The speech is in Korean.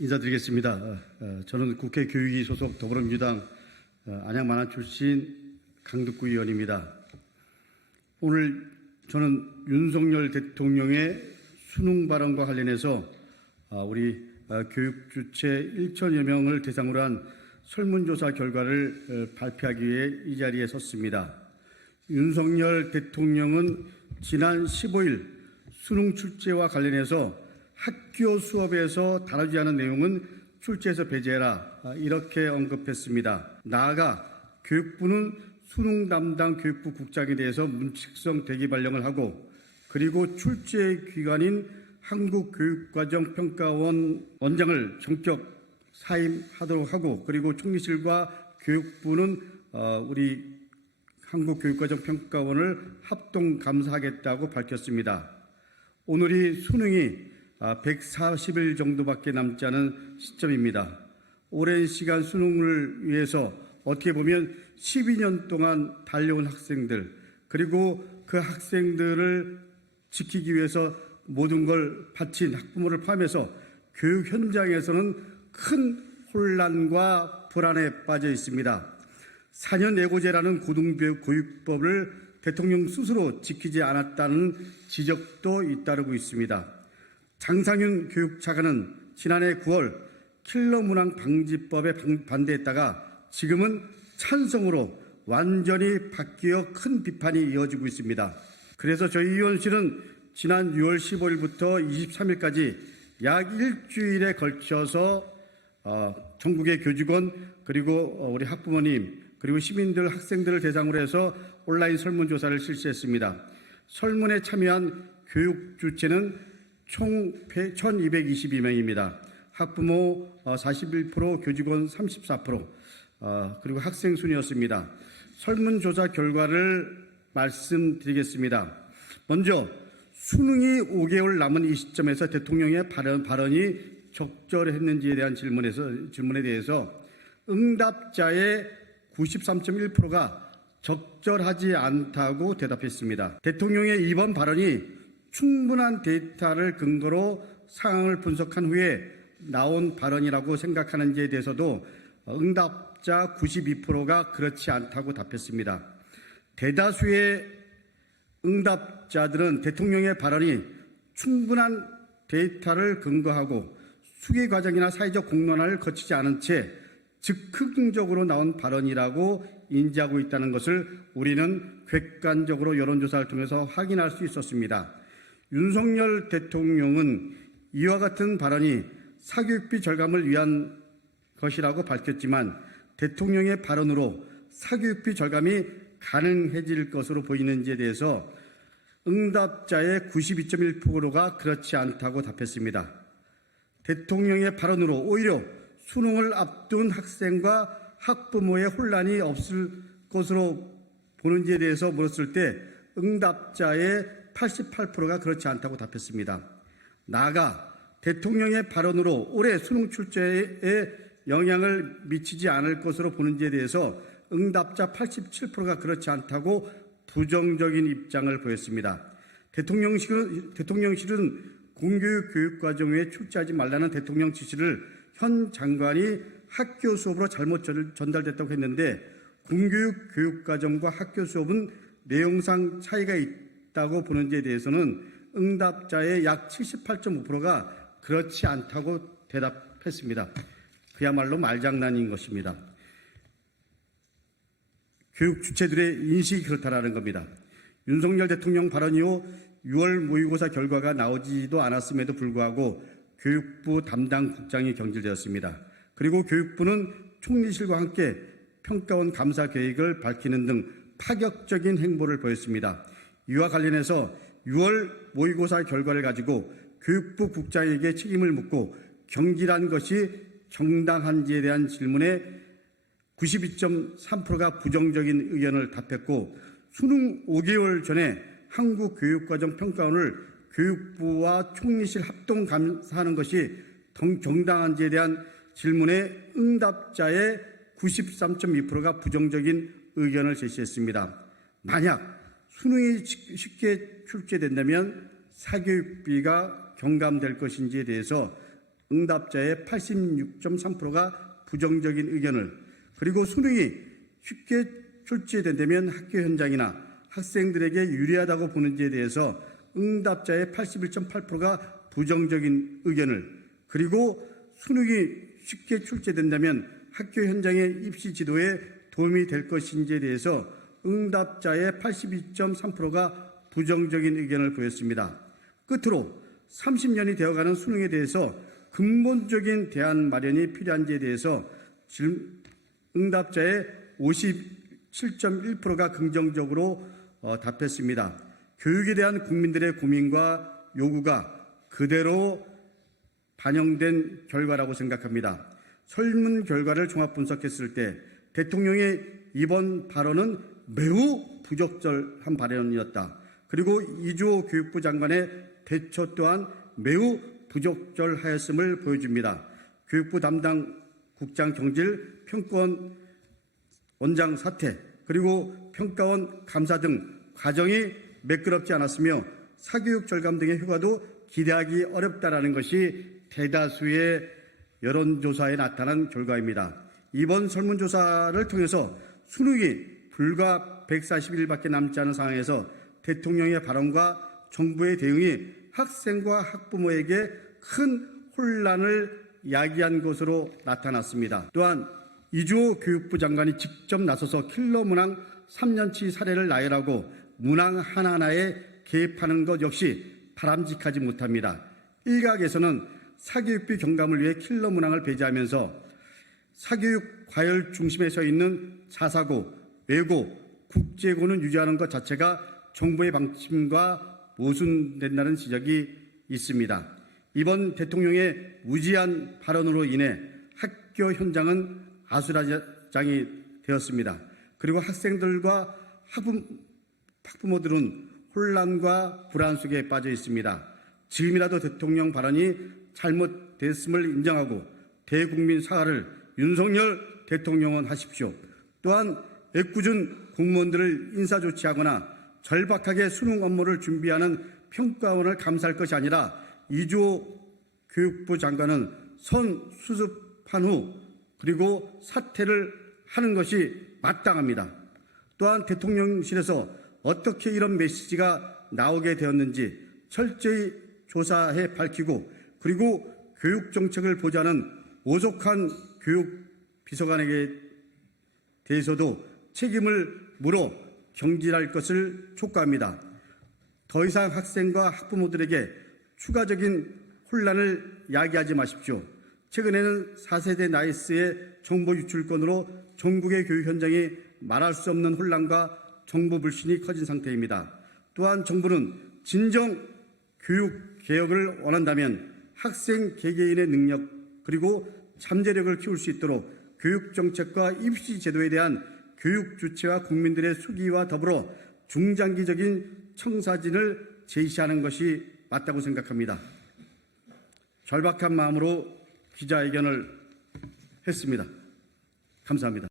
인사드리겠습니다. 저는 국회 교육위 소속 더불어민주당 안양 만안 출신 강덕구 의원입니다. 오늘 저는 윤석열 대통령의 수능 발언과 관련해서 우리 교육 주체 1천여 명을 대상으로 한 설문조사 결과를 발표하기 위해 이 자리에 섰습니다. 윤석열 대통령은 지난 15일 수능 출제와 관련해서 학교 수업에서 다루지 않은 내용은 출제에서 배제해라 이렇게 언급했습니다. 나아가 교육부는 수능 담당 교육부 국장에 대해서 문칙성 대기 발령을 하고 그리고 출제 기관인 한국교육과정평가원 원장을 전격 사임하도록 하고 그리고 총리실과 교육부는 우리 한국교육과정평가원을 합동 감사하겠다고 밝혔습니다. 오늘이 수능이 140일 정도밖에 남지 않은 시점입니다. 오랜 시간 수능을 위해서 어떻게 보면 12년 동안 달려온 학생들 그리고 그 학생들을 지키기 위해서 모든 걸 바친 학부모를 포함해서 교육 현장에서는 큰 혼란과 불안에 빠져 있습니다. 4년 예고제라는 고등교육법을 대통령 스스로 지키지 않았다는 지적도 잇따르고 있습니다. 장상윤 교육차관은 지난해 9월 킬러 문항 방지법에 반대했다가 지금은 찬성으로 완전히 바뀌어 큰 비판이 이어지고 있습니다. 그래서 저희 의원실은 지난 6월 15일부터 23일까지 약 일주일에 걸쳐서 전국의 교직원 그리고 우리 학부모님 그리고 시민들 학생들을 대상으로 해서 온라인 설문조사를 실시했습니다. 설문에 참여한 교육 주체는 총 1,222명입니다. 학부모 41%, 교직원 34%, 그리고 학생 순이었습니다. 설문조사 결과를 말씀드리겠습니다. 먼저 수능이 5개월 남은 이 시점에서 대통령의 발언이 적절했는지에 대한 질문에 대해서 응답자의 93.1%가 적절하지 않다고 대답했습니다. 대통령의 이번 발언이 충분한 데이터를 근거로 상황을 분석한 후에 나온 발언이라고 생각하는지에 대해서도 응답자 92%가 그렇지 않다고 답했습니다. 대다수의 응답자들은 대통령의 발언이 충분한 데이터를 근거하고 수기 과정이나 사회적 공론화를 거치지 않은 채 즉흥적으로 나온 발언이라고 인지하고 있다는 것을 우리는 객관적으로 여론조사를 통해서 확인할 수 있었습니다. 윤석열 대통령은 이와 같은 발언이 사교육비 절감을 위한 것이라고 밝혔지만 대통령의 발언으로 사교육비 절감이 가능해질 것으로 보이는지에 대해서 응답자의 92.1%가 그렇지 않다고 답했습니다. 대통령의 발언으로 오히려 수능을 앞둔 학생과 학부모의 혼란이 없을 것으로 보는지에 대해서 물었을 때 응답자의 88%가 그렇지 않다고 답했습니다. 나아가 대통령의 발언으로 올해 수능 출제에 영향을 미치지 않을 것으로 보는지에 대해서 응답자 87%가 그렇지 않다고 부정적인 입장을 보였습니다. 대통령실은 공교육 교육과정에 출제하지 말라는 대통령 지시를 현 장관이 학교 수업으로 잘못 전달됐다고 했는데 공교육 교육과정과 학교 수업은 내용상 차이가 있다고 보는지에 대해서는 응답자의 약 78.5%가 그렇지 않다고 대답했습니다. 그야말로 말장난인 것입니다. 교육 주체들의 인식이 그렇다라는 겁니다. 윤석열 대통령 발언 이후 6월 모의고사 결과가 나오지도 않았음에도 불구하고 교육부 담당 국장이 경질되었습니다. 그리고 교육부는 총리실과 함께 평가원 감사 계획을 밝히는 등 파격적인 행보를 보였습니다. 이와 관련해서 6월 모의고사 결과를 가지고 교육부 국장에게 책임을 묻고 경질한 것이 정당한지에 대한 질문에 92.3%가 부정적인 의견을 답했고 수능 5개월 전에 한국교육과정평가원을 교육부와 총리실 합동 감사하는 것이 정당한지에 대한 질문에 응답자의 93.2%가 부정적인 의견을 제시했습니다. 만약 수능이 쉽게 출제된다면 사교육비가 경감될 것인지에 대해서 응답자의 86.3%가 부정적인 의견을, 그리고 수능이 쉽게 출제된다면 학교 현장이나 학생들에게 유리하다고 보는지에 대해서 응답자의 81.8%가 부정적인 의견을, 그리고 수능이 쉽게 출제된다면 학교 현장의 입시 지도에 도움이 될 것인지에 대해서 응답자의 82.3%가 부정적인 의견을 보였습니다. 끝으로 30년이 되어가는 수능에 대해서 근본적인 대안 마련이 필요한지에 대해서 응답자의 57.1%가 긍정적으로 답했습니다. 교육에 대한 국민들의 고민과 요구가 그대로 반영된 결과라고 생각합니다. 설문 결과를 종합 분석했을 때 대통령의 이번 발언은 매우 부적절한 발언이었다. 그리고 이주호 교육부 장관의 대처 또한 매우 부적절하였음을 보여줍니다. 교육부 담당 국장 경질, 평가원 원장 사퇴, 그리고 평가원 감사 등 과정이 매끄럽지 않았으며 사교육 절감 등의 효과도 기대하기 어렵다라는 것이 대다수의 여론조사에 나타난 결과입니다. 이번 설문조사를 통해서 수능이 불과 140일밖에 남지 않은 상황에서 대통령의 발언과 정부의 대응이 학생과 학부모에게 큰 혼란을 야기한 것으로 나타났습니다. 또한 이주호 교육부 장관이 직접 나서서 킬러 문항 3년치 사례를 나열하고 문항 하나하나에 개입하는 것 역시 바람직하지 못합니다. 일각에서는 사교육비 경감을 위해 킬러 문항을 배제하면서 사교육 과열 중심에 서 있는 자사고, 외고, 국제고는 유지하는 것 자체가 정부의 방침과 모순된다는 지적이 있습니다. 이번 대통령의 무지한 발언으로 인해 학교 현장은 아수라장이 되었습니다. 그리고 학생들과 학부모들은 혼란과 불안 속에 빠져 있습니다. 지금이라도 대통령 발언이 잘못됐음을 인정하고 대국민 사과를 윤석열 대통령은 하십시오. 또한 애꿎은 공무원들을 인사조치하거나 절박하게 수능 업무를 준비하는 평가원을 감사할 것이 아니라 이주호 교육부 장관은 선수습한 후 그리고 사퇴를 하는 것이 마땅합니다. 또한 대통령실에서 어떻게 이런 메시지가 나오게 되었는지 철저히 조사해 밝히고, 그리고 교육정책을 보좌하는 오속한 교육비서관에게 대해서도 책임을 물어 경질할 것을 촉구합니다. 더 이상 학생과 학부모들에게 추가적인 혼란을 야기하지 마십시오. 최근에는 4세대 나이스의 정보 유출건으로 전국의 교육 현장이 말할 수 없는 혼란과 정보 불신이 커진 상태입니다. 또한 정부는 진정 교육 개혁을 원한다면 학생 개개인의 능력 그리고 잠재력을 키울 수 있도록 교육 정책과 입시 제도에 대한 교육 주체와 국민들의 수기와 더불어 중장기적인 청사진을 제시하는 것이 맞다고 생각합니다. 절박한 마음으로 기자회견을 했습니다. 감사합니다.